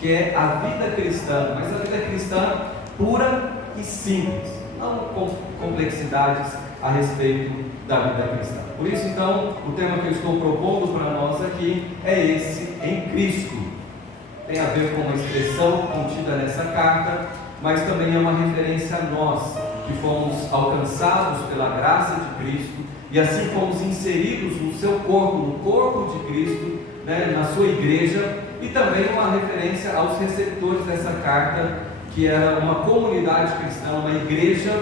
que é a vida cristã, mas a vida cristã pura e simples, não com complexidades a respeito da vida cristã. Por isso, então, o tema que eu estou propondo para nós aqui é esse: em Cristo. Tem a ver com uma expressão contida nessa carta, mas também é uma referência a nós, que fomos alcançados pela graça de Cristo, e assim fomos inseridos no seu corpo, no corpo de Cristo, na sua igreja, e também uma referência aos receptores dessa carta, que era uma comunidade cristã, uma igreja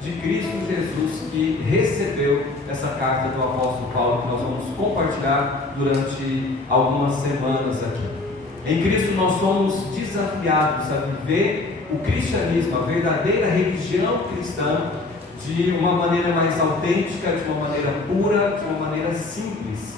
de Cristo Jesus, que recebeu essa carta do apóstolo Paulo, que nós vamos compartilhar durante algumas semanas aqui. Em Cristo nós somos desafiados a viver o cristianismo, a verdadeira religião cristã, de uma maneira mais autêntica, de uma maneira pura, de uma maneira simples.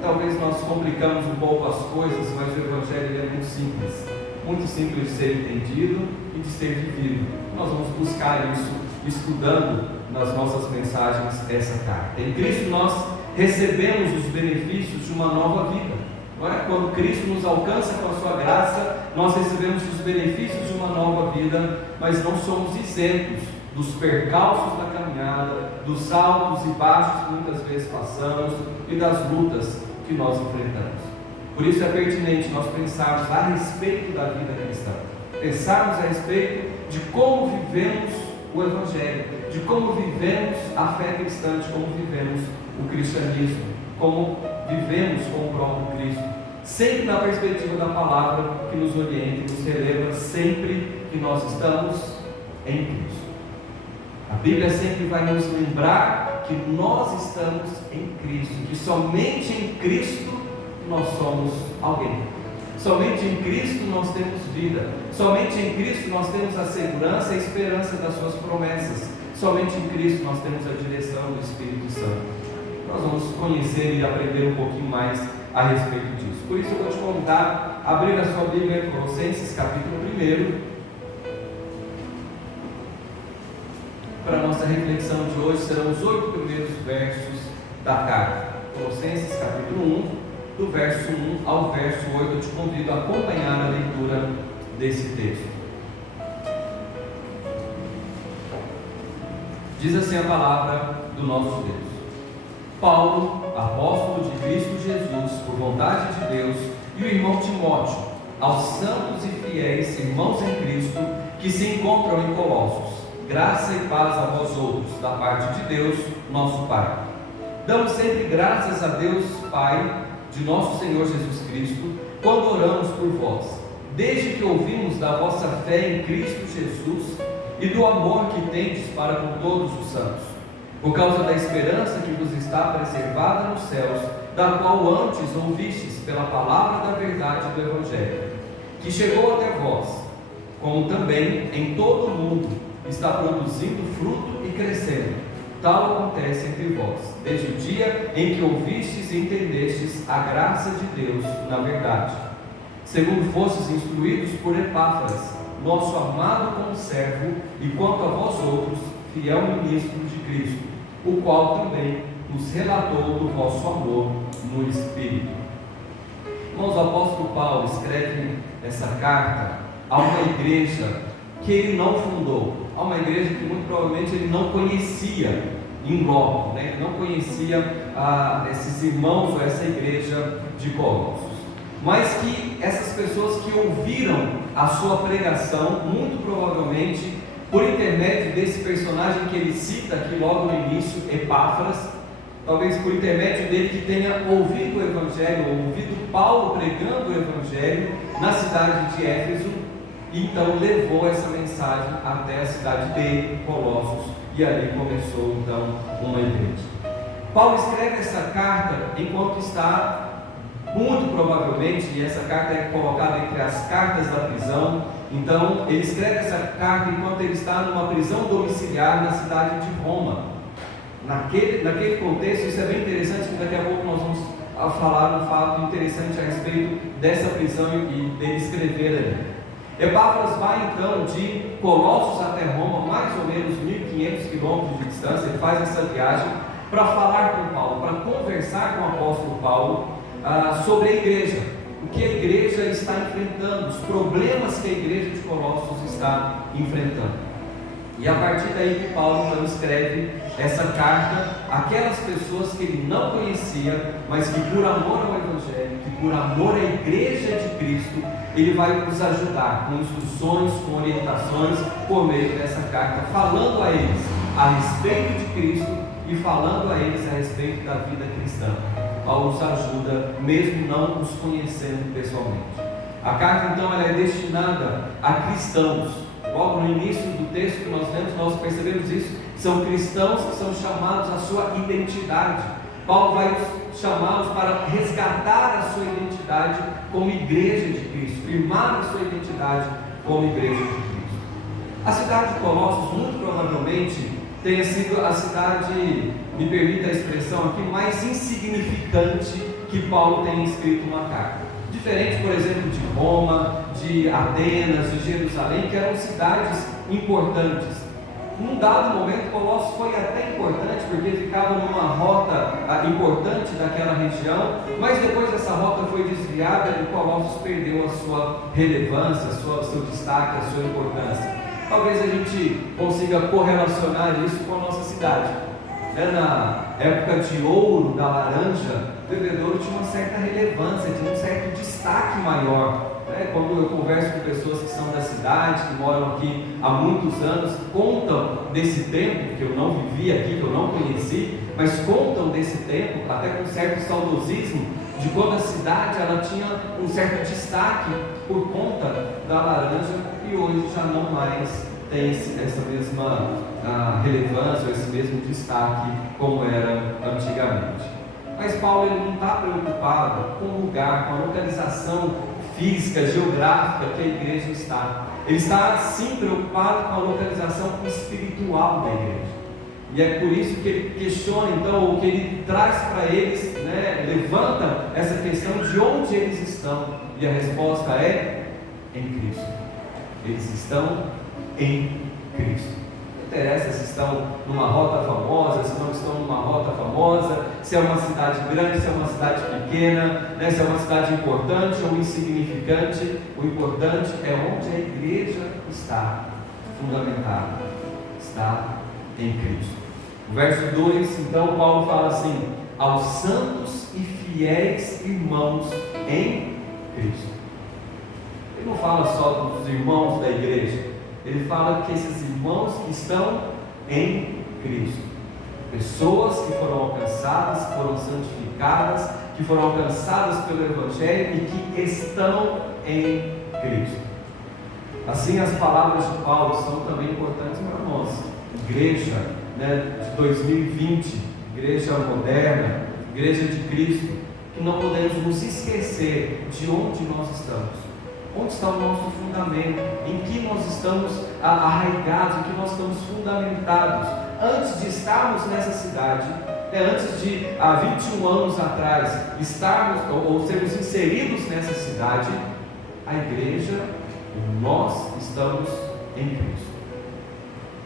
Talvez nós complicamos um pouco as coisas, mas o Evangelho é muito simples de ser entendido e de ser vivido. Nós vamos buscar isso estudando nas nossas mensagens essa carta. Em Cristo nós recebemos os benefícios de uma nova vida. Não é? Quando Cristo nos alcança com a sua graça, nós recebemos os benefícios de uma nova vida, mas não somos isentos dos percalços da caminhada, dos altos e baixos que muitas vezes passamos e das lutas que nós enfrentamos. Por isso é pertinente nós pensarmos a respeito da vida cristã, pensarmos a respeito de como vivemos o Evangelho, de como vivemos a fé cristã, de como vivemos o cristianismo, como vivemos com o próprio Cristo, sempre na perspectiva da palavra que nos orienta e nos releva sempre que nós estamos em Cristo. A Bíblia sempre vai nos lembrar que nós estamos em Cristo, que somente em Cristo nós somos alguém. Somente em Cristo nós temos vida. Somente em Cristo nós temos a segurança e a esperança das suas promessas. Somente em Cristo nós temos a direção do Espírito Santo. Nós vamos conhecer e aprender um pouquinho mais a respeito disso. Por isso eu vou te convidar a abrir a sua Bíblia em Colossenses capítulo 1. Para a nossa reflexão de hoje serão os 8 primeiros versos da carta. Colossenses capítulo 1, do verso 1 ao verso 8. Eu te convido a acompanhar a leitura desse texto. Diz assim a palavra do nosso Deus: Paulo, apóstolo de Cristo Jesus, por vontade de Deus, e o irmão Timóteo, aos santos e fiéis irmãos em Cristo que se encontram em Colossos, graça e paz a vós outros, da parte de Deus, nosso Pai. Damos sempre graças a Deus, Pai, de nosso Senhor Jesus Cristo, quando oramos por vós, desde que ouvimos da vossa fé em Cristo Jesus e do amor que tendes para com todos os santos, por causa da esperança que vos está preservada nos céus, da qual antes ouvistes pela palavra da verdade do Evangelho, que chegou até vós, como também em todo o mundo está produzindo fruto e crescendo. Tal acontece entre vós, desde o dia em que ouvistes e entendestes a graça de Deus na verdade, segundo fostes instruídos por Epáfras, nosso amado conservo, e quanto a vós outros, fiel ministro de Cristo, o qual também nos relatou do vosso amor no Espírito. Irmãos, o apóstolo Paulo escreve essa carta a uma igreja que ele não fundou, a uma igreja que muito provavelmente ele não conhecia em loco, ele não conhecia esses irmãos ou essa igreja de Colossos, mas que essas pessoas que ouviram a sua pregação, muito provavelmente por intermédio desse personagem que ele cita aqui logo no início, Epáfras, talvez por intermédio dele que tenha ouvido o Evangelho, ou ouvido Paulo pregando o Evangelho na cidade de Éfeso, e então levou essa mensagem até a cidade de Colossos, e ali começou então uma igreja. Paulo escreve essa carta enquanto está, muito provavelmente, e essa carta é colocada entre as cartas da prisão, então ele escreve essa carta enquanto ele está numa prisão domiciliar na cidade de Roma. Naquele contexto, isso é bem interessante, porque daqui a pouco nós vamos falar um fato interessante a respeito dessa prisão e dele escrever ali. Epáfras vai então de Colossos até Roma, mais ou menos 1.500 quilômetros de distância. Ele faz essa viagem para falar com Paulo, para conversar com o apóstolo Paulo sobre a igreja. o que a igreja está enfrentando, os problemas que a igreja de Colossos está enfrentando. E a partir daí que Paulo então escreve essa carta àquelas pessoas que ele não conhecia, mas que por amor ao Evangelho, que por amor à igreja de Cristo, ele vai nos ajudar com instruções, com orientações, por meio dessa carta, falando a eles a respeito de Cristo e falando a eles a respeito da vida cristã. Paulo nos ajuda, mesmo não nos conhecendo pessoalmente. A carta então ela é destinada a cristãos. Logo no início do texto que nós lemos, nós percebemos isso. São cristãos que são chamados à sua identidade. Paulo vai chamá-los para resgatar a sua identidade como igreja de Cristo, firmar a sua identidade como igreja de Cristo. A cidade de Colossos, muito provavelmente, tenha sido a cidade, me permita a expressão aqui, mais insignificante que Paulo tenha escrito uma carta. Diferente, por exemplo, de Roma, de Atenas, de Jerusalém, que eram cidades importantes. Num dado momento, Colossos foi até importante, porque ficava numa rota importante daquela região, mas depois essa rota foi desviada e Colossos perdeu a sua relevância, o seu destaque, a sua importância. Talvez a gente consiga correlacionar isso com a nossa cidade. Na época de ouro da laranja, o bebedouro tinha uma certa relevância, tinha um certo destaque maior. Quando eu converso com pessoas que são da cidade, que moram aqui há muitos anos, contam desse tempo, que eu não vivi aqui, que eu não conheci, mas contam desse tempo, até com certo saudosismo, de quando a cidade ela tinha um certo destaque por conta da laranja, e hoje já não mais tem essa mesma relevância, esse mesmo destaque como era antigamente. Mas Paulo ele não está preocupado com o lugar, com a localização física, geográfica que a igreja está. Ele está sim preocupado com a localização espiritual da igreja. E é por isso que ele questiona então, ou que ele traz para eles, levanta essa questão de onde eles estão. E a resposta é em Cristo. Eles estão em Cristo. Não interessa se estão numa rota famosa, se não estão numa rota famosa, se é uma cidade grande, se é uma cidade pequena, se é uma cidade importante ou insignificante. O importante é onde a igreja está fundamentada, está em Cristo. No verso 2, então, Paulo fala assim: aos santos e fiéis irmãos em Cristo. Ele não fala só dos irmãos da igreja, ele fala que esses irmãos que estão em Cristo, pessoas que foram alcançadas, que foram santificadas, que foram alcançadas pelo Evangelho e que estão em Cristo. Assim, as palavras de Paulo são também importantes para nós, igreja de 2020, igreja moderna, igreja de Cristo, que não podemos nos esquecer de onde nós estamos. Onde está o nosso fundamento? Em que nós estamos arraigados? Em que nós estamos fundamentados? Antes de estarmos nessa cidade, antes de há 21 anos atrás estarmos ou sermos inseridos nessa cidade, a igreja, nós estamos em Cristo.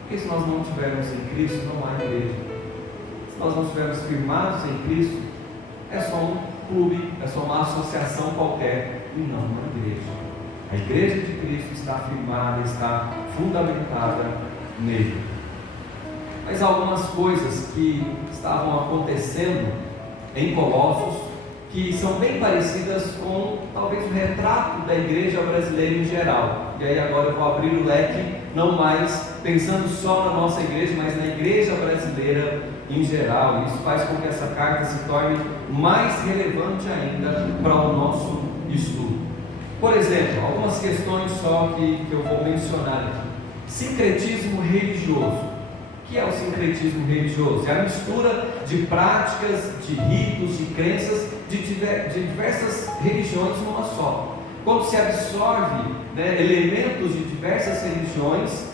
Porque se nós não estivermos em Cristo, não há igreja. Se nós não estivermos firmados em Cristo, é só um clube, é só uma associação qualquer e não uma igreja. A igreja de Cristo está firmada, está fundamentada nele. Mas há algumas coisas que estavam acontecendo em Colossos que são bem parecidas com talvez o retrato da igreja brasileira em geral. E aí agora eu vou abrir o leque, não mais pensando só na nossa igreja, mas na igreja brasileira em geral. Isso faz com que essa carta se torne mais relevante ainda para o nosso estudo. Por exemplo, algumas questões só que eu vou mencionar aqui. Sincretismo religioso. O que é o sincretismo religioso? É a mistura de práticas, de ritos, de crenças de diversas religiões numa só. Quando se absorve elementos de diversas religiões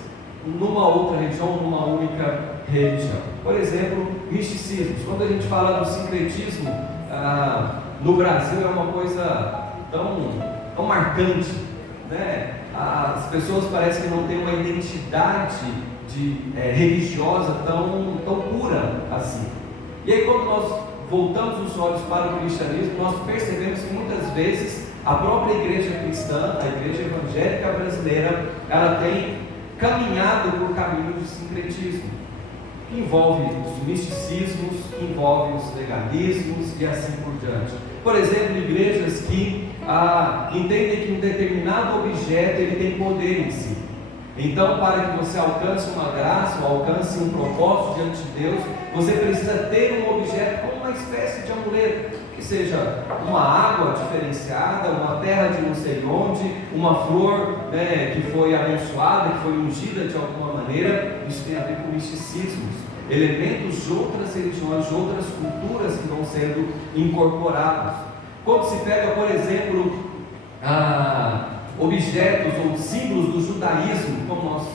numa outra religião, numa única religião. Por exemplo, misticismos. Quando a gente fala do sincretismo, no Brasil é uma coisa tão marcante, as pessoas parecem que não têm uma identidade religiosa tão pura assim. E aí quando nós voltamos os olhos para o cristianismo, nós percebemos que muitas vezes a própria igreja cristã, a igreja evangélica brasileira, ela tem caminhado por caminho de sincretismo, que envolve os misticismos, que envolve os legalismos e assim por diante. Por exemplo, igrejas que entendem que um determinado objeto ele tem poder em si. Então, para que você alcance uma graça ou alcance um propósito diante de Deus, você precisa ter um objeto como uma espécie de amuleto, que seja uma água diferenciada, uma terra de não sei onde, uma flor que foi abençoada, que foi ungida de alguma maneira. Isso tem a ver com misticismos, elementos de outras religiões, de outras culturas que vão sendo incorporados. Quando se pega, por exemplo, objetos ou símbolos do judaísmo, como nós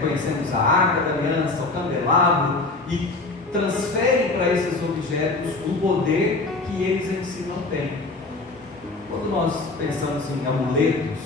conhecemos a Arca da Aliança, o candelabro, e transferem para esses objetos um poder que eles em si não têm. Quando nós pensamos em amuletos,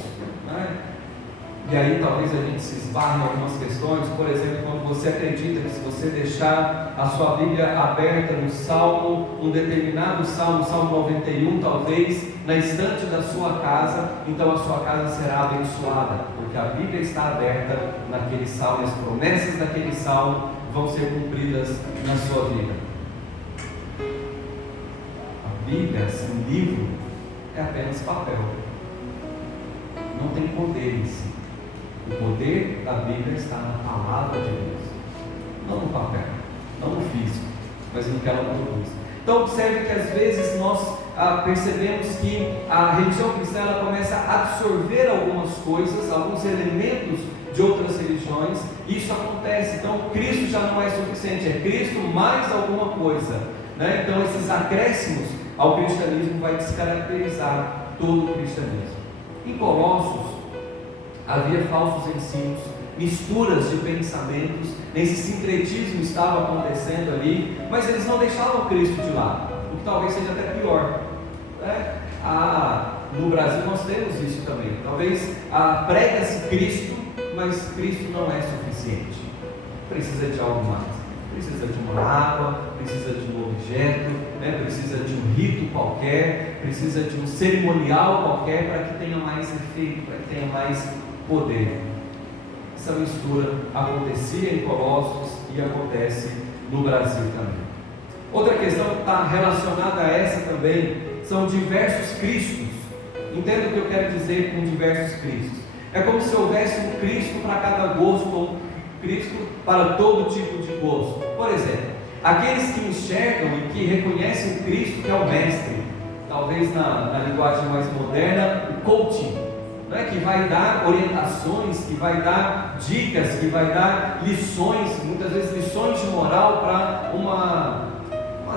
e aí talvez a gente se esbarre em algumas questões, por exemplo, quando você acredita que se você deixar a sua Bíblia aberta no Salmo, um determinado Salmo, Salmo 91 talvez, na estante da sua casa, então a sua casa será abençoada, porque a Bíblia está aberta naquele Salmo, as promessas daquele Salmo vão ser cumpridas na sua vida. A Bíblia, esse livro, é apenas papel, não tem poder em si. O poder da Bíblia está na palavra de Deus, não no papel, não no físico, mas no que ela produz. Então observe que às vezes nós percebemos que a religião cristã ela começa a absorver algumas coisas, alguns elementos de outras religiões, e isso acontece. Então Cristo já não é suficiente, é Cristo mais alguma coisa, Então esses acréscimos ao cristianismo vai descaracterizar todo o cristianismo. Em Colossos havia falsos ensinos, misturas de pensamentos, esse sincretismo estava acontecendo ali, mas eles não deixavam Cristo de lado, o que talvez seja até pior. No Brasil nós temos isso também, talvez prega-se Cristo, mas Cristo não é suficiente, precisa de algo mais, precisa de uma água, precisa de um objeto, precisa de um rito qualquer, precisa de um cerimonial qualquer para que tenha mais efeito, para que tenha mais poder. Essa mistura acontecia em Colossos e acontece no Brasil também. Outra questão que está relacionada a essa também são diversos Cristos. Entenda o que eu quero dizer com diversos Cristos. É como se houvesse um Cristo para cada gosto, ou um Cristo para todo tipo de gosto. Por exemplo, aqueles que enxergam e que reconhecem o Cristo que é o Mestre, talvez na linguagem mais moderna, o coaching, que vai dar orientações, que vai dar dicas, que vai dar lições, muitas vezes lições de moral para uma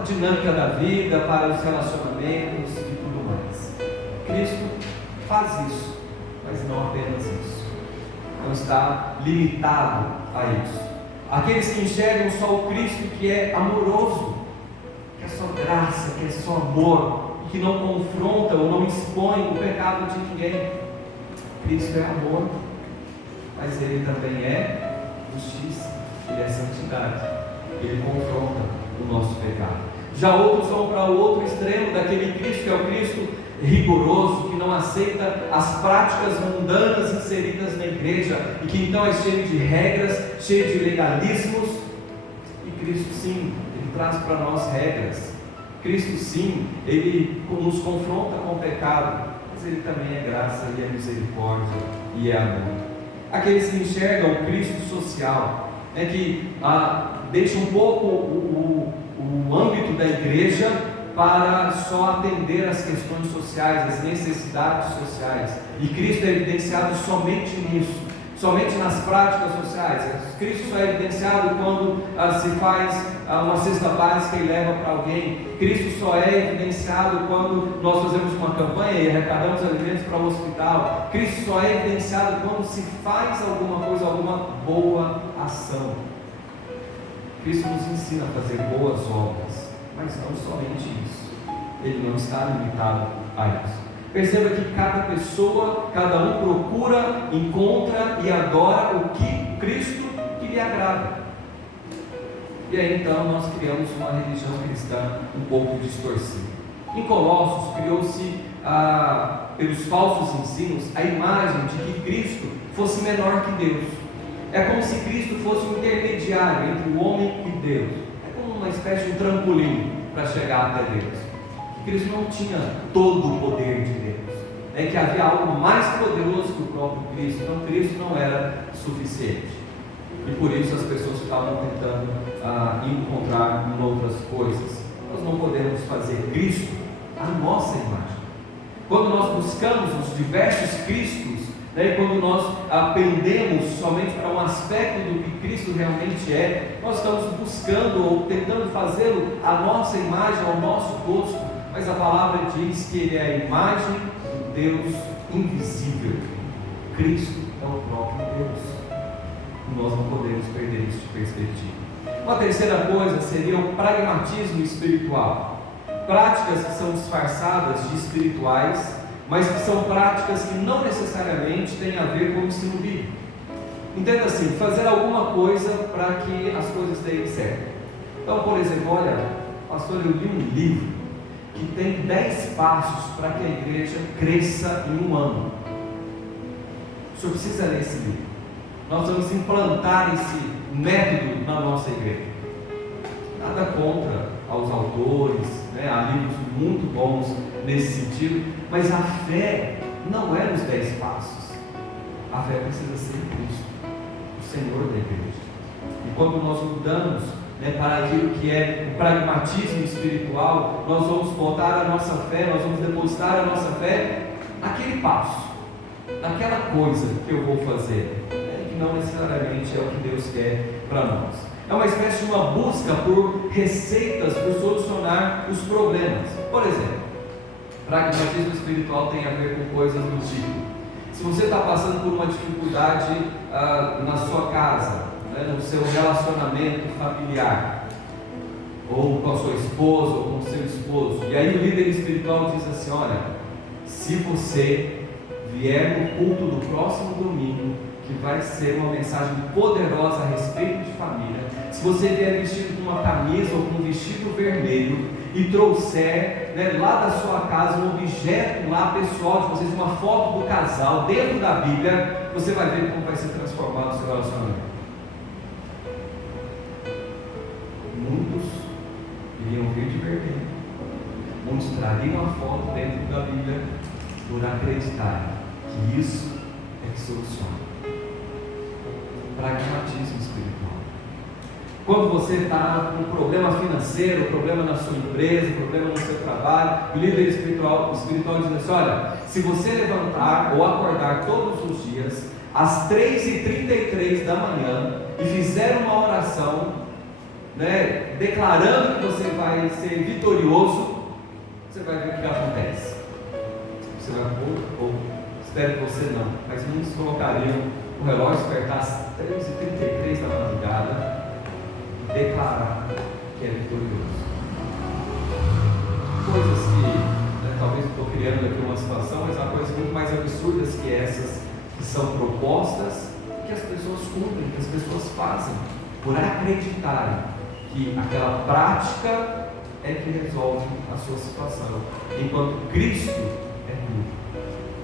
dinâmica da vida, para os relacionamentos e tudo mais. Cristo faz isso, mas não apenas isso, não está limitado a isso. Aqueles que enxergam só o Cristo que é amoroso, que é só graça, que é só amor, e que não confronta ou não expõe o pecado de ninguém. Cristo é amor, mas Ele também é justiça, Ele é santidade, Ele confronta o nosso pecado. Já outros vão para o outro extremo daquele Cristo que é o Cristo rigoroso, que não aceita as práticas mundanas inseridas na igreja, e que então é cheio de regras, cheio de legalismos. E Cristo sim, Ele traz para nós regras. Cristo sim, Ele nos confronta com o pecado, mas Ele também é graça e é misericórdia e é amor. Aqueles que enxergam o Cristo social, que deixam um pouco o âmbito da igreja para só atender as questões sociais, as necessidades sociais, e Cristo é evidenciado somente nisso, somente nas práticas sociais. Cristo só é evidenciado quando se faz uma cesta básica e leva para alguém. Cristo só é evidenciado quando nós fazemos uma campanha e arrecadamos alimentos para o hospital. Cristo só é evidenciado quando se faz alguma coisa, alguma boa ação. Cristo nos ensina a fazer boas obras, mas não somente isso. Ele não está limitado a isso. Perceba que cada pessoa, cada um procura, encontra e adora o que Cristo que lhe agrada. E aí então nós criamos uma religião cristã um pouco distorcida. Em Colossos criou-se pelos falsos ensinos, a imagem de que Cristo fosse menor que Deus. É como se Cristo fosse um intermediário entre o homem e Deus. É como uma espécie de trampolim para chegar até Deus. Que Cristo não tinha todo o poder de Deus. É que havia algo mais poderoso que o próprio Cristo. Então Cristo não era suficiente. E por isso as pessoas ficavam tentando encontrar em outras coisas. Nós não podemos fazer Cristo a nossa imagem. Quando nós buscamos os diversos Cristos, né, quando nós pendemos somente para um aspecto do que Cristo realmente é, nós estamos buscando ou tentando fazê-lo a nossa imagem, ao nosso gosto, mas a palavra diz que Ele é a imagem do Deus invisível. Cristo é o próprio Deus. Nós não podemos perder isso de perspectiva. Uma terceira coisa seria o pragmatismo espiritual. Práticas que são disfarçadas de espirituais, mas que são práticas que não necessariamente têm a ver com o ensino bíblico. Entenda assim, fazer alguma coisa para que as coisas deem certo. Então, por exemplo, olha, pastor, eu li um livro que tem 10 passos para que a igreja cresça em um ano. O senhor precisa ler esse livro. Nós vamos implantar esse método na nossa igreja. Nada contra aos autores, né? Há livros muito bons nesse sentido, mas a fé não é nos 10 passos. A fé precisa ser Cristo, o Senhor da igreja. E quando nós mudamos, né, para aquilo que é o pragmatismo espiritual, nós vamos botar a nossa fé, nós vamos depositar a nossa fé naquele passo, naquela coisa que eu vou fazer, que não necessariamente é o que Deus quer para nós. É uma espécie de uma busca por receitas para solucionar os problemas. Por exemplo, pragmatismo espiritual tem a ver com coisas do tipo: se você está passando por uma dificuldade na sua casa, né, no seu relacionamento familiar, ou com a sua esposa, ou com o seu esposo, e aí o líder espiritual diz assim: olha, se você vier no culto do próximo domingo, que vai ser uma mensagem poderosa a respeito de família, se você vier vestido com uma camisa ou com um vestido vermelho e trouxer, né, lá da sua casa um objeto lá pessoal de vocês, uma foto do casal dentro da Bíblia, você vai ver como vai ser transformado o seu relacionamento. Muitos iriam vir de vermelho, muitos trariam a foto dentro da Bíblia por acreditar que isso é que soluciona. Pragmatismo espiritual. Quando você está com um problema financeiro, problema na sua empresa, problema no seu trabalho, o líder espiritual diz assim: olha, se você levantar ou acordar todos os dias às 3h33 da manhã e fizer uma oração, né, declarando que você vai ser vitorioso, você vai ver o que acontece. Você vai espero que você não, mas muitos colocariam o relógio despertar às 3h33 da madrugada e declarar que é vitorioso. Coisas que, né, talvez eu estou criando aqui uma situação, mas há coisas muito mais absurdas que essas que são propostas, que as pessoas cumprem, que as pessoas fazem, por acreditarem que aquela prática é que resolve a sua situação, enquanto Cristo é tudo.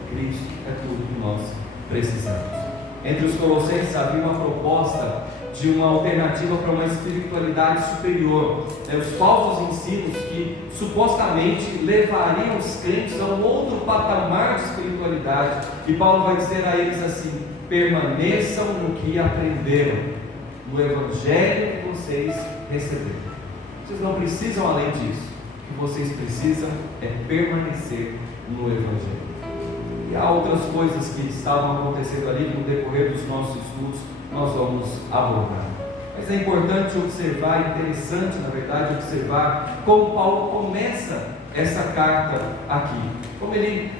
Cristo é tudo que nós precisamos. Entre os colossenses havia uma proposta de uma alternativa para uma espiritualidade superior, os falsos ensinos que supostamente levariam os crentes a um outro patamar de espiritualidade, e Paulo vai dizer a eles assim: permaneçam no que aprenderam, no evangelho que vocês receberam. Vocês não precisam além disso. O que vocês precisam é permanecer no evangelho. E há outras coisas que estavam acontecendo ali que no decorrer dos nossos estudos nós vamos abordar. Mas é importante observar, interessante na verdade observar como Paulo começa essa carta aqui. Como ele,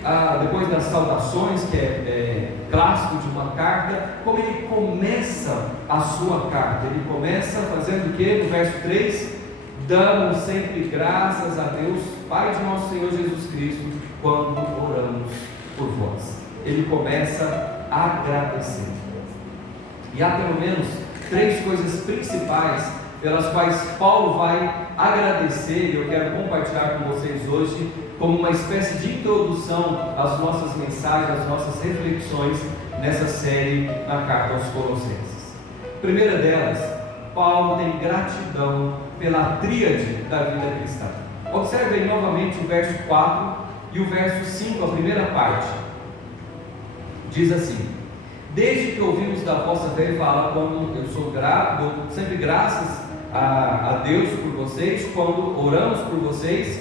depois das saudações, que é clássico de uma carta, como ele começa a sua carta. Ele começa fazendo o que? No verso 3: damos sempre graças a Deus, Pai de nosso Senhor Jesus Cristo, quando oramos por vós. Ele começa agradecendo. E há pelo menos 3 coisas principais pelas quais Paulo vai agradecer, e eu quero compartilhar com vocês hoje como uma espécie de introdução às nossas mensagens, às nossas reflexões nessa série na carta aos Colossenses. A primeira delas, Paulo tem gratidão pela tríade da vida cristã. Observem novamente o verso 4 e o verso 5, a primeira parte. Diz assim: desde que ouvimos da vossa fé, ele fala como eu sou grato, dou sempre graças a Deus por vocês, quando oramos por vocês,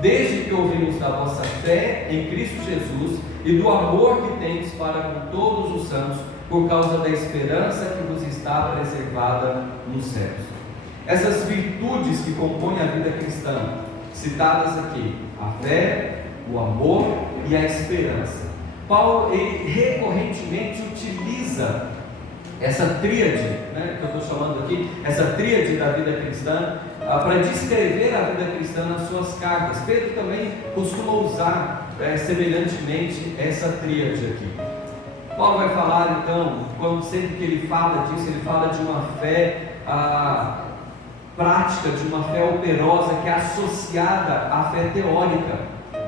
desde que ouvimos da vossa fé em Cristo Jesus e do amor que tendes para com todos os santos, por causa da esperança que vos está preservada nos céus. Essas virtudes que compõem a vida cristã, citadas aqui, a fé, o amor e a esperança. Paulo, ele recorrentemente utiliza essa tríade, que eu estou chamando aqui, essa tríade da vida cristã, para descrever a vida cristã nas suas cartas. Pedro também costuma usar semelhantemente essa tríade aqui. Paulo vai falar então, sempre que ele fala disso, ele fala de uma fé prática, de uma fé operosa que é associada à fé teórica.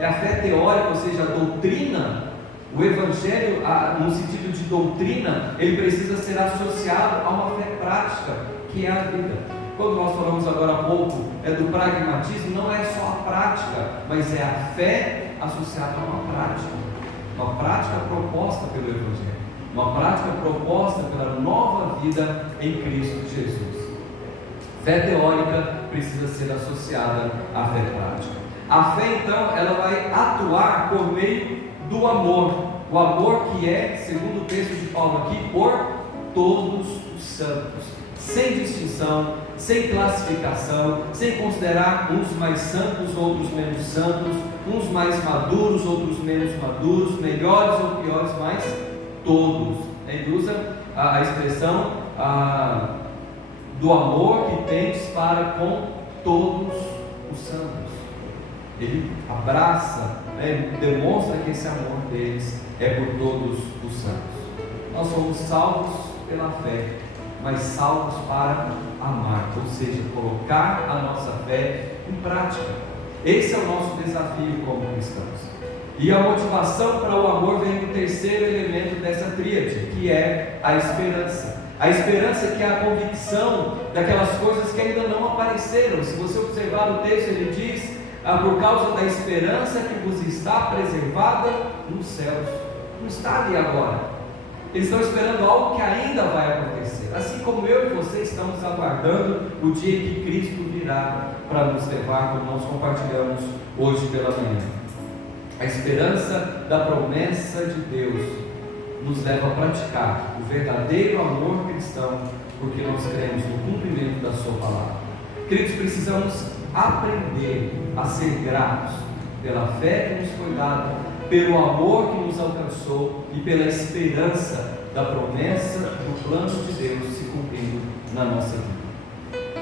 E a fé teórica, ou seja, a doutrina, o Evangelho, no sentido de doutrina, ele precisa ser associado a uma fé prática, que é a vida. Quando nós falamos agora há pouco do pragmatismo, não é só a prática, mas é a fé associada a uma prática proposta pelo Evangelho, uma prática proposta pela nova vida em Cristo Jesus. Fé teórica precisa ser associada à fé prática. A fé, então, ela vai atuar por meio do amor, o amor que é, segundo o texto de Paulo aqui, por todos os santos, sem distinção, sem classificação, sem considerar uns mais santos, outros menos santos, uns mais maduros, outros menos maduros, melhores ou piores, mas todos. Ele usa a expressão do amor que tendes para com todos os santos. Ele abraça, demonstra que esse amor deles é por todos os santos. Nós somos salvos pela fé, mas salvos para amar, ou seja, colocar a nossa fé em prática. Esse é o nosso desafio como cristãos. E a motivação para o amor vem do terceiro elemento dessa tríade, que é a esperança. A esperança que é a convicção daquelas coisas que ainda não apareceram. Se você observar o texto, ele diz: por causa da esperança que vos está preservada nos céus. Não está ali agora. Eles estão esperando algo que ainda vai acontecer. Assim como eu e você estamos aguardando o dia em que Cristo virá para nos levar, como nós compartilhamos hoje pela manhã. A esperança da promessa de Deus nos leva a praticar o verdadeiro amor cristão, porque nós cremos no cumprimento da sua palavra. Queridos, precisamos aprender a ser gratos pela fé que nos foi dada, pelo amor que nos alcançou e pela esperança da promessa do plano de Deus se cumprindo na nossa vida.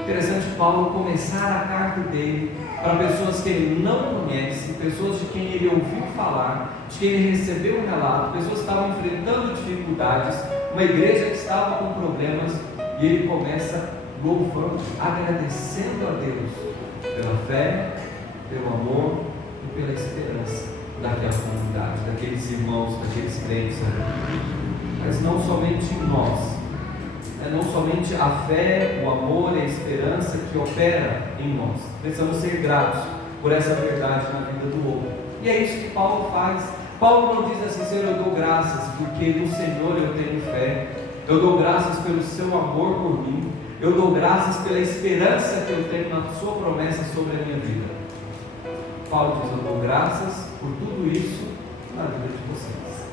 Interessante Paulo começar a carta dele para pessoas que ele não conhece, pessoas de quem ele ouviu falar, de quem ele recebeu um relato, pessoas que estavam enfrentando dificuldades, uma igreja que estava com problemas, e ele começa louvando, agradecendo a Deus pela fé, pelo amor e pela esperança daquela comunidade, daqueles irmãos, daqueles crentes ali. Mas não somente nós, não somente a fé, o amor e a esperança que opera em nós. Precisamos ser gratos por essa verdade na vida do outro. E é isso que Paulo faz. Paulo não diz assim: Senhor, eu dou graças porque no Senhor eu tenho fé, eu dou graças pelo seu amor por mim, eu dou graças pela esperança que eu tenho na sua promessa sobre a minha vida. Paulo diz: eu dou graças por tudo isso na vida de vocês,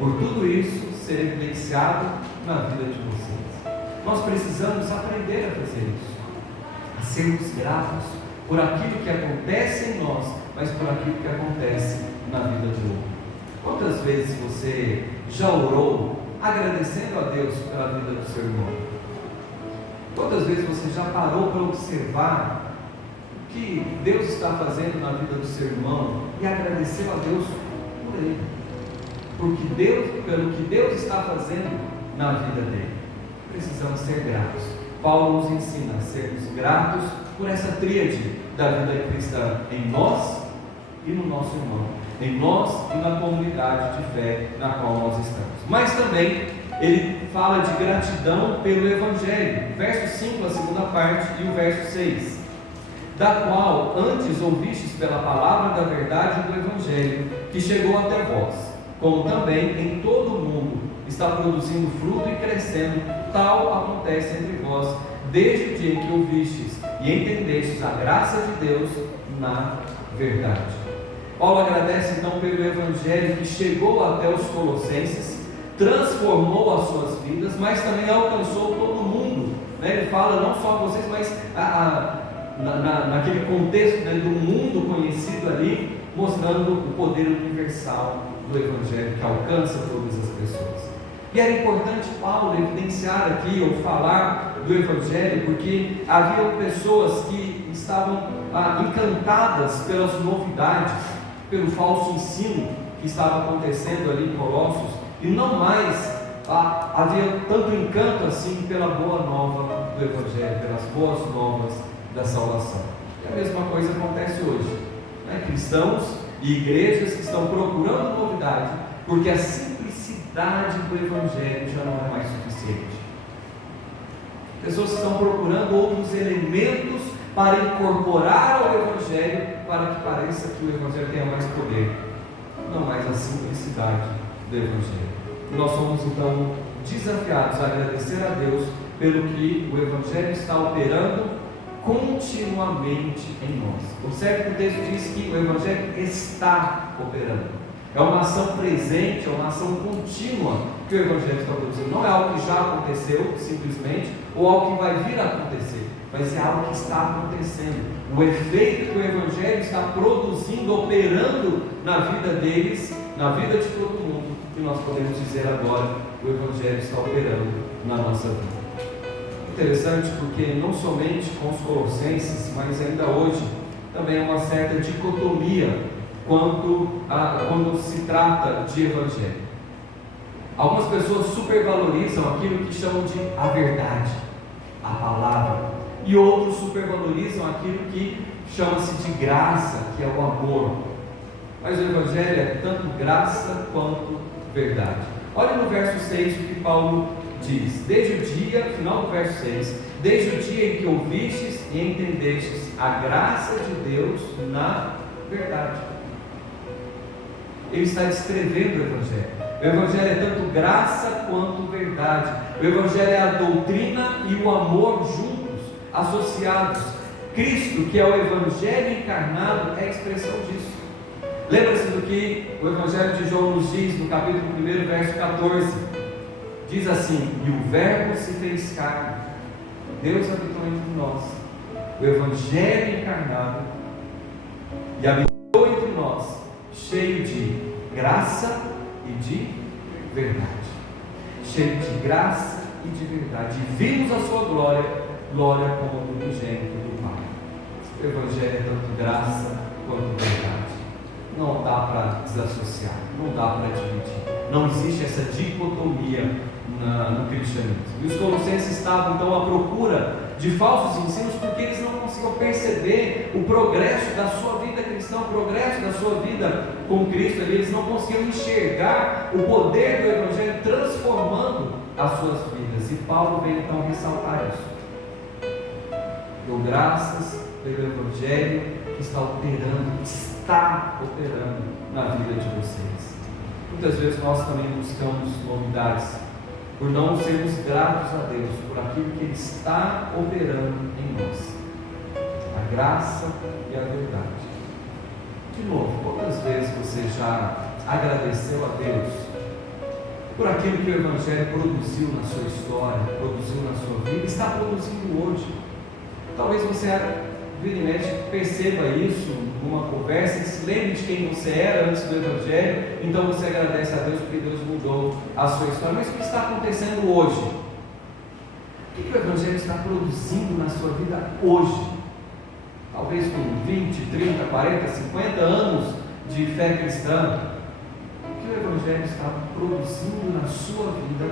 por tudo isso ser evidenciado na vida de vocês. Nós precisamos aprender a fazer isso, a sermos gratos por aquilo que acontece em nós, mas por aquilo que acontece na vida do outro. Quantas vezes você já orou agradecendo a Deus pela vida do seu irmão? Quantas vezes você já parou para observar o que Deus está fazendo na vida do seu irmão e agradeceu a Deus por ele, pelo que Deus está fazendo na vida dele? Precisamos ser gratos. Paulo nos ensina a sermos gratos por essa tríade da vida cristã em nós, e no nosso irmão, em nós e na comunidade de fé na qual nós estamos. Mas também ele fala de gratidão pelo Evangelho, verso 5, a segunda parte, e o verso 6, da qual antes ouvistes pela palavra da verdade do Evangelho, que chegou até vós, como também em todo o mundo está produzindo fruto e crescendo, tal acontece entre vós, desde o dia em que ouvistes e entendestes a graça de Deus na verdade. Paulo agradece então pelo Evangelho que chegou até os colossenses, transformou as suas vidas, mas também alcançou todo mundo, né? Ele fala não só a vocês, mas naquele contexto, né, do mundo conhecido ali, mostrando o poder universal do Evangelho que alcança todas as pessoas. E era importante Paulo evidenciar aqui, ou falar do Evangelho, porque havia pessoas que estavam encantadas pelas novidades, pelo falso ensino que estava acontecendo ali em Colossos, e não mais havia tanto encanto assim pela boa nova do Evangelho, pelas boas novas da salvação. E a mesma coisa acontece hoje, né? Cristãos e igrejas que estão procurando novidade, porque a simplicidade do Evangelho já não é mais suficiente. Pessoas que estão procurando outros elementos para incorporar ao Evangelho, para que pareça que o Evangelho tenha mais poder, não mais a simplicidade do Evangelho. E nós somos então desafiados a agradecer a Deus pelo que o Evangelho está operando continuamente em nós. Observe que o texto diz que o Evangelho está operando. É uma ação presente, é uma ação contínua que o Evangelho está produzindo. Não é algo que já aconteceu, simplesmente, ou algo que vai vir a acontecer, mas é algo que está acontecendo. O efeito que o Evangelho está produzindo, operando na vida deles, na vida de todo mundo, e nós podemos dizer agora, o Evangelho está operando na nossa vida. Interessante porque não somente com os colossenses, mas ainda hoje também há uma certa dicotomia quando se trata de Evangelho. Algumas pessoas supervalorizam aquilo que chamam de a verdade, a palavra, e outros supervalorizam aquilo que chama-se de graça, que é o amor. Mas o Evangelho é tanto graça quanto verdade. Olha no verso 6 o que Paulo diz, desde o dia, final do verso 6, desde o dia em que ouvistes e entendestes a graça de Deus na verdade. Ele está descrevendo o Evangelho. O Evangelho é tanto graça quanto verdade. O Evangelho é a doutrina e o amor juntos, associados. Cristo, que é o Evangelho encarnado, é a expressão disso. Lembra-se do que o Evangelho de João nos diz no capítulo 1, verso 14. Diz assim: e o Verbo se fez carne, Deus habitou entre nós, o Evangelho encarnado, e habitou entre nós, cheio de graça e de verdade. Cheio de graça e de verdade. E vimos a sua glória, glória como o unigênito do Pai. O Evangelho é tanto graça quanto verdade. Não dá para desassociar, não dá para dividir. Não existe essa dicotomia no cristianismo. E os colossenses estavam então à procura de falsos ensinos porque eles não conseguiam perceber o progresso da sua vida cristã, o progresso da sua vida com Cristo. Eles não conseguiam enxergar o poder do Evangelho transformando as suas vidas. E Paulo veio então ressaltar isso. Dou graças pelo Evangelho que está operando na vida de vocês. Muitas vezes nós também buscamos novidades, por não sermos gratos a Deus por aquilo que Ele está operando em nós, a graça e a verdade. De novo, quantas vezes você já agradeceu a Deus por aquilo que o Evangelho produziu na sua história, produziu na sua vida, está produzindo hoje? Talvez você vira e mexe, perceba isso numa conversa e se lembre de quem você era antes do Evangelho, então você agradece a Deus porque Deus mudou a sua história. Mas o que está acontecendo hoje? O que o Evangelho está produzindo na sua vida hoje? Talvez com 20, 30, 40, 50 anos de fé cristã. O que o Evangelho está produzindo na sua vida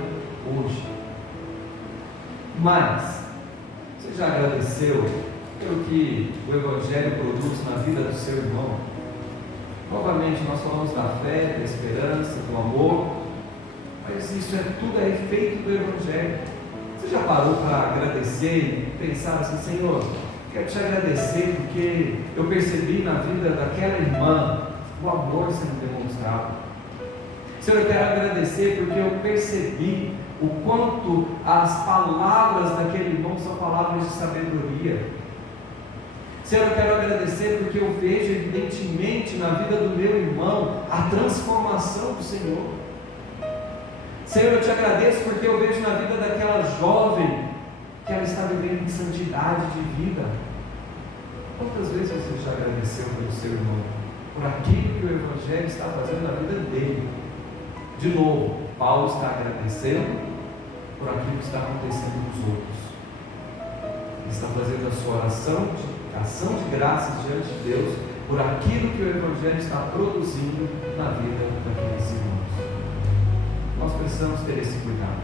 hoje? Mas, você já agradeceu pelo que o Evangelho produz na vida do seu irmão? Novamente, nós falamos da fé, da esperança, do amor, mas isso tudo é efeito do Evangelho. Você já parou para agradecer e pensar assim: Senhor, quero te agradecer porque eu percebi na vida daquela irmã o amor sendo demonstrado. Senhor, eu quero agradecer porque eu percebi o quanto as palavras daquele irmão são palavras de sabedoria. Senhor, eu quero agradecer porque eu vejo evidentemente na vida do meu irmão a transformação do Senhor. Senhor, eu te agradeço porque eu vejo na vida daquela jovem que ela está vivendo em santidade de vida. Quantas vezes você já agradeceu pelo seu irmão, por aquilo que o Evangelho está fazendo na vida dele? De novo, Paulo está agradecendo por aquilo que está acontecendo nos outros. Ele está fazendo a sua ação de graças diante de Deus por aquilo que o Evangelho está produzindo na vida daqueles irmãos. Nós precisamos ter esse cuidado.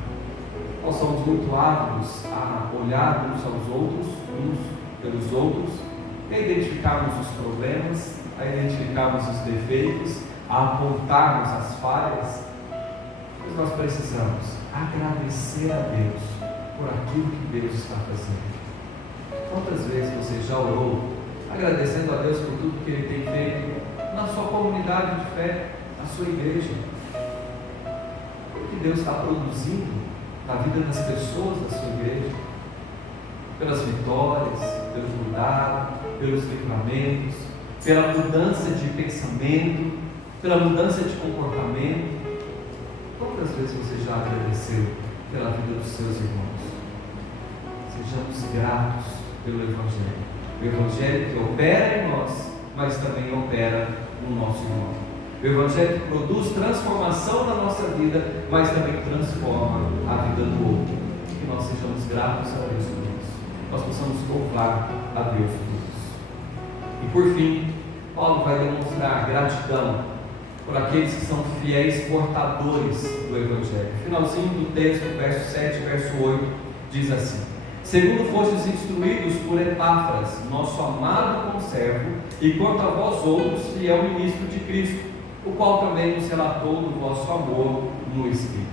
Nós somos muito ávidos a olhar uns aos outros, uns pelos outros, a identificarmos os problemas, a identificarmos os defeitos, a apontarmos as falhas. Mas nós precisamos agradecer a Deus por aquilo que Deus está fazendo. Quantas vezes você já orou agradecendo a Deus por tudo que Ele tem feito na sua comunidade de fé, na sua igreja? O que Deus está produzindo na vida das pessoas da sua igreja? Pelas vitórias, pelo cuidado, pelos livramentos, pela mudança de pensamento, pela mudança de comportamento. Quantas vezes você já agradeceu pela vida dos seus irmãos? Sejamos gratos pelo Evangelho. O Evangelho que opera em nós, mas também opera no nosso irmão. O Evangelho que produz transformação na nossa vida, mas também transforma a vida do outro. Que nós sejamos gratos a Deus por isso. Nós possamos louvar a Deus por isso. E por fim, Paulo vai demonstrar gratidão por aqueles que são fiéis portadores do Evangelho. Finalzinho do texto, verso 7, verso 8, diz assim: segundo fostes instruídos por Epáfras, nosso amado conservo, e quanto a vós outros, fiel ministro de Cristo, o qual também nos relatou do vosso amor no Espírito.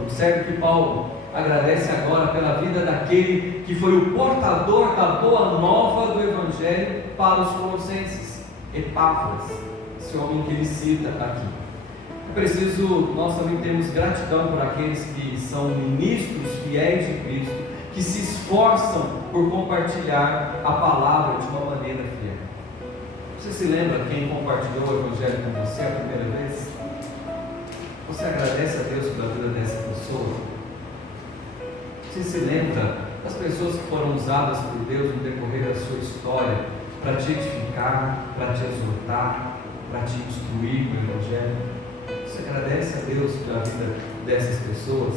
Observe que Paulo agradece agora pela vida daquele que foi o portador da boa nova do Evangelho para os colossenses, Epáfras, esse homem que ele cita aqui. É preciso nós também termos gratidão por aqueles que são ministros fiéis de Cristo, que se esforçam por compartilhar a palavra de uma maneira fiel. Você se lembra quem compartilhou o Evangelho com você a primeira vez? Você agradece a Deus pela vida dessa pessoa? Você se lembra das pessoas que foram usadas por Deus no decorrer da sua história para te edificar, para te exortar, para te instruir no Evangelho? Você agradece a Deus pela vida dessas pessoas?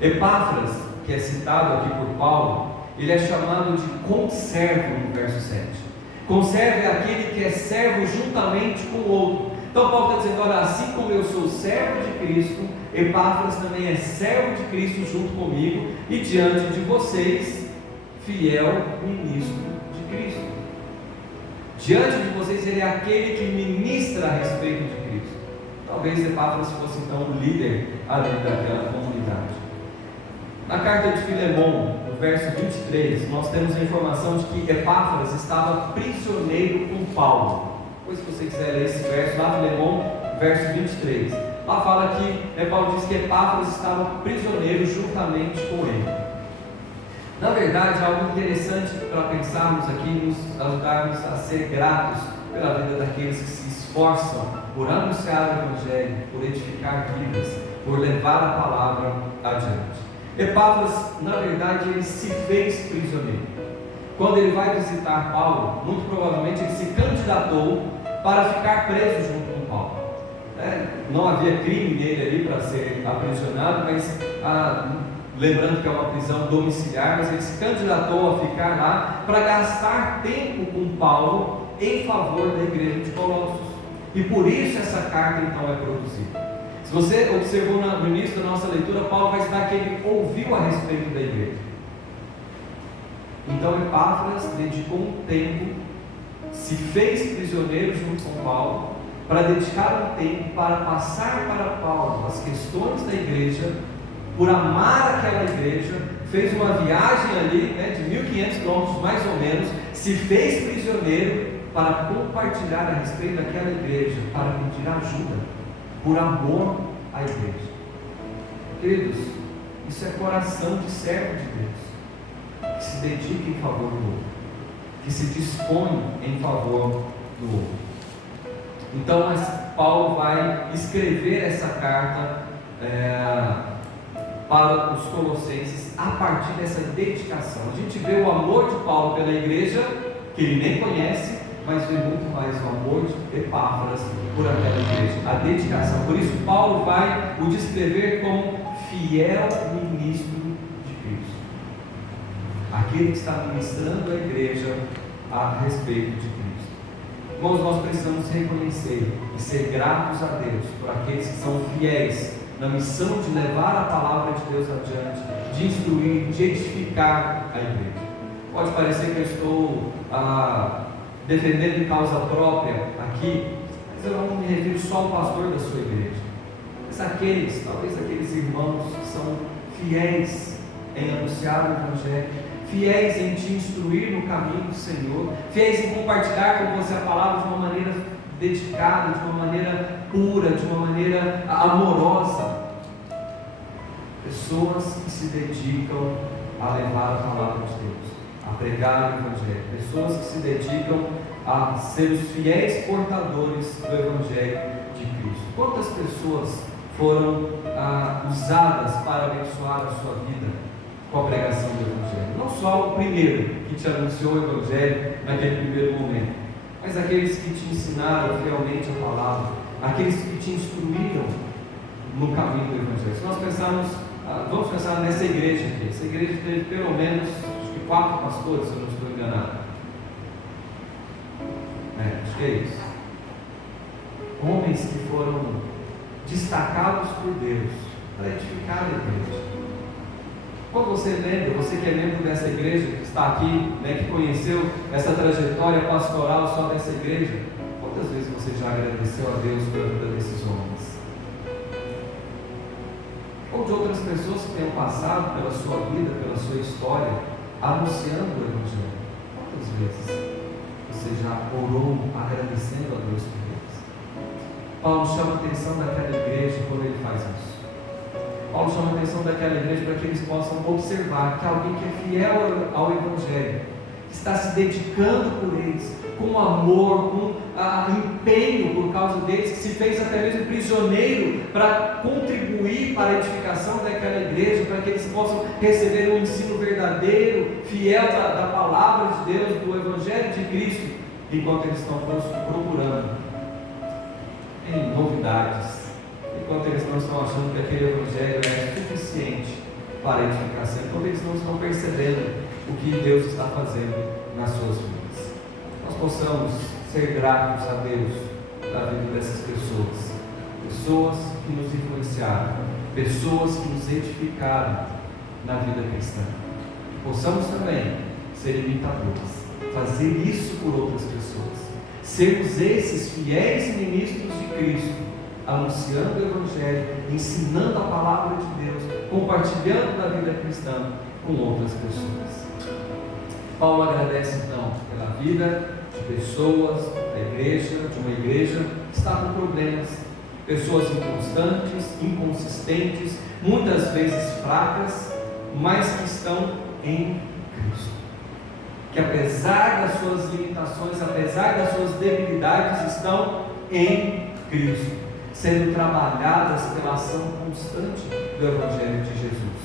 Epáfras, que é citado aqui por Paulo, ele é chamado de conservo no verso 7. Conservo é aquele que é servo juntamente com o outro. Então Paulo está dizendo: olha, assim como eu sou servo de Cristo, Epáfras também é servo de Cristo junto comigo e diante de vocês, fiel ministro de Cristo. Diante de vocês, ele é aquele que ministra a respeito de Cristo. Talvez Epáfras fosse então o líder ali daquela comunidade. Na carta de Filemon, no verso 23, nós temos a informação de que Epáfras estava prisioneiro com Paulo. Depois, se você quiser ler esse verso, lá Filemon, verso 23, lá fala que Paulo diz que Epáfras estava prisioneiro juntamente com ele. Na verdade, algo interessante para pensarmos aqui, nos ajudarmos a ser gratos pela vida daqueles que se esforçam por anunciar o Evangelho, por edificar vidas, por levar a palavra adiante. Epáfras, na verdade, ele se fez prisioneiro. Quando ele vai visitar Paulo, muito provavelmente ele se candidatou para ficar preso junto com Paulo. Não havia crime nele ali para ser aprisionado, mas lembrando que é uma prisão domiciliar, mas ele se candidatou a ficar lá para gastar tempo com Paulo em favor da igreja de Colossos. E por isso essa carta então é produzida. Se você observou no início da nossa leitura, Paulo vai citar que ele ouviu a respeito da igreja. Então Epáfras dedicou um tempo se fez prisioneiro junto com Paulo, para dedicar um tempo para passar para Paulo as questões da igreja, por amar aquela igreja, fez uma viagem ali, de 1.500 quilômetros mais ou menos, se fez prisioneiro para compartilhar a respeito daquela igreja, para pedir ajuda, por amor à igreja. Queridos, isso é coração de servo de Deus, que se dedica em favor do outro, que se dispõe em favor do outro. Então, Paulo vai escrever essa carta para os colossenses a partir dessa dedicação. A gente vê o amor de Paulo pela igreja, que ele nem conhece, mas vê muito mais o amor de Epáfras por aquela igreja, a dedicação. Por isso Paulo vai o descrever como fiel ministro de Cristo, aquele que está ministrando a igreja a respeito de Cristo. Irmãos, nós precisamos reconhecer e ser gratos a Deus por aqueles que são fiéis na missão de levar a palavra de Deus adiante, de instruir, de edificar a igreja. Pode parecer que eu estou defendendo causa própria aqui, mas eu não me refiro só ao pastor da sua igreja, mas talvez aqueles irmãos que são fiéis em anunciar o Evangelho, fiéis em te instruir no caminho do Senhor, fiéis em compartilhar com você a palavra de uma maneira dedicada, de uma maneira pura, de uma maneira amorosa. Pessoas que se dedicam a levar a palavra de Deus, a pregar o Evangelho, pessoas que se dedicam a ser os fiéis portadores do Evangelho de Cristo. Quantas pessoas foram usadas para abençoar a sua vida com a pregação do Evangelho? Não só o primeiro que te anunciou o Evangelho naquele primeiro momento, mas aqueles que te ensinaram fielmente a palavra, aqueles que te instruíram no caminho do Evangelho. Se nós pensarmos, vamos pensar nessa igreja aqui. Essa igreja teve pelo menos 4 pastores, se eu não estou enganado. Acho que é isso. Homens que foram destacados por Deus para edificar a igreja. Quando você lembra, você que é membro dessa igreja, que está aqui, que conheceu essa trajetória pastoral só dessa igreja, quantas vezes você já agradeceu a Deus pela vida desses homens? Ou de outras pessoas que tenham passado pela sua vida, pela sua história, anunciando o Evangelho? Quantas vezes você já orou agradecendo a Deus por eles? Paulo chama a atenção daquela igreja quando ele faz isso. Paulo chama a atenção daquela igreja para que eles possam observar que alguém que é fiel ao Evangelho, que está se dedicando por eles, com amor, com empenho por causa deles, que se fez até mesmo prisioneiro para contribuir para a edificação daquela igreja, para que eles possam receber um ensino verdadeiro, fiel da palavra de Deus, do Evangelho de Cristo, enquanto eles estão procurando em novidades, enquanto eles não estão achando que aquele Evangelho é suficiente para a edificação, enquanto eles não estão percebendo o que Deus está fazendo nas suas vidas. Nós possamos ser gratos a Deus pela vida dessas pessoas, pessoas que nos influenciaram, pessoas que nos edificaram na vida cristã. Possamos também ser imitadores, fazer isso por outras pessoas, sermos esses fiéis ministros de Cristo, anunciando o Evangelho, ensinando a palavra de Deus, compartilhando da vida cristã com outras pessoas. Paulo agradece então pela vida de pessoas da igreja, de uma igreja que está com problemas, pessoas inconstantes, inconsistentes, muitas vezes fracas, mas que estão em Cristo, que apesar das suas limitações, apesar das suas debilidades, estão em Cristo, sendo trabalhadas pela ação constante do Evangelho de Jesus.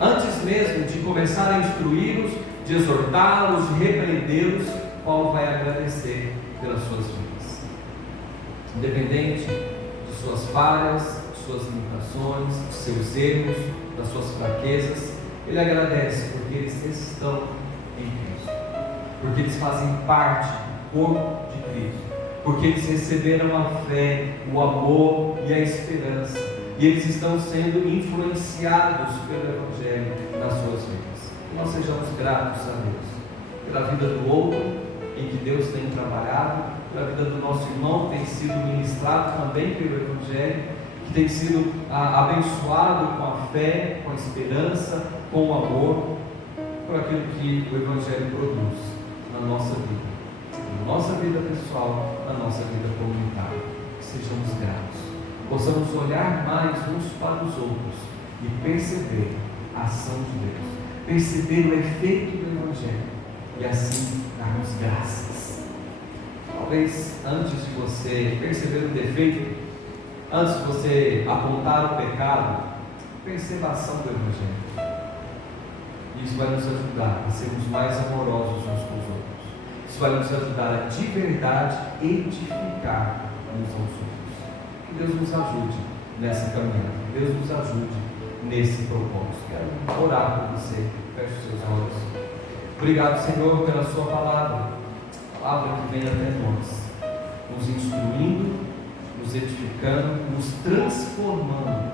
Antes mesmo de começar a instruí-los, de exortá-los, de repreendê-los, Paulo vai agradecer pelas suas vidas, independente de suas falhas, de suas limitações, de seus erros, das suas fraquezas. Ele agradece porque eles estão em Cristo, porque eles fazem parte do corpo de Cristo, porque eles receberam a fé, o amor e a esperança, e eles estão sendo influenciados pelo Evangelho nas suas vidas. Que nós sejamos gratos a Deus pela vida do outro em que Deus tem trabalhado para a vida do nosso irmão, que tem sido ministrado também pelo Evangelho, que tem sido abençoado com a fé, com a esperança, com o amor, por aquilo que o Evangelho produz na nossa vida pessoal, na nossa vida comunitária. Que sejamos gratos, possamos olhar mais uns para os outros e perceber a ação de Deus, perceber o efeito do Evangelho e assim darmos graças. Talvez antes de você perceber o defeito, antes de você apontar o pecado, perceba a ação do Evangelho. Isso vai nos ajudar a sermos mais amorosos uns com os outros. Isso vai nos ajudar a de verdade edificar uns aos outros. Que Deus nos ajude nessa caminhada, que Deus nos ajude nesse propósito. Quero orar por você. Feche os seus olhos. Obrigado, Senhor, pela sua palavra que vem até nós, nos instruindo, nos edificando, nos transformando.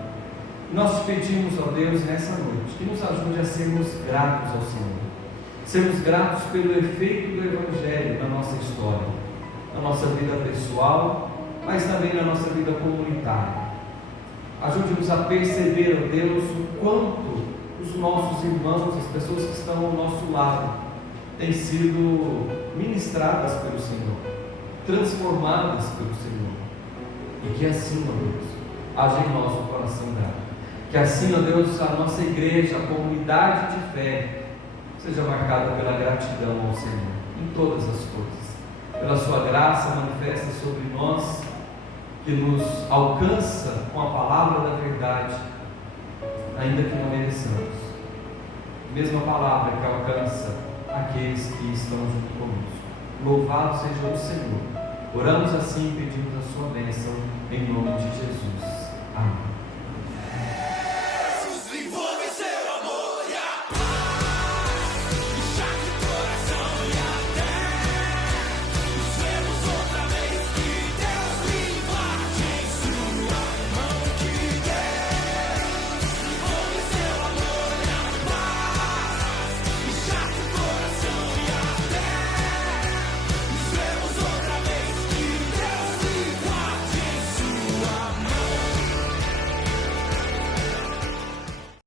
Nós te pedimos, ó Deus, nessa noite, que nos ajude a sermos gratos ao Senhor, sermos gratos pelo efeito do Evangelho na nossa história, na nossa vida pessoal, mas também na nossa vida comunitária. Ajude-nos a perceber, ó Deus, o quanto os nossos irmãos, as pessoas que estão ao nosso lado, têm sido ministradas pelo Senhor, transformadas pelo Senhor, e que assim, ó Deus, haja em nós um coração grato. Que assim, ó Deus, a nossa igreja, a comunidade de fé, seja marcada pela gratidão ao Senhor, em todas as coisas, pela sua graça manifesta sobre nós, que nos alcança com a palavra da verdade, ainda que não mereçamos. Mesma palavra que alcança aqueles que estão junto conosco. Louvado seja o Senhor. Oramos assim e pedimos a sua bênção, em nome de Jesus. Amém.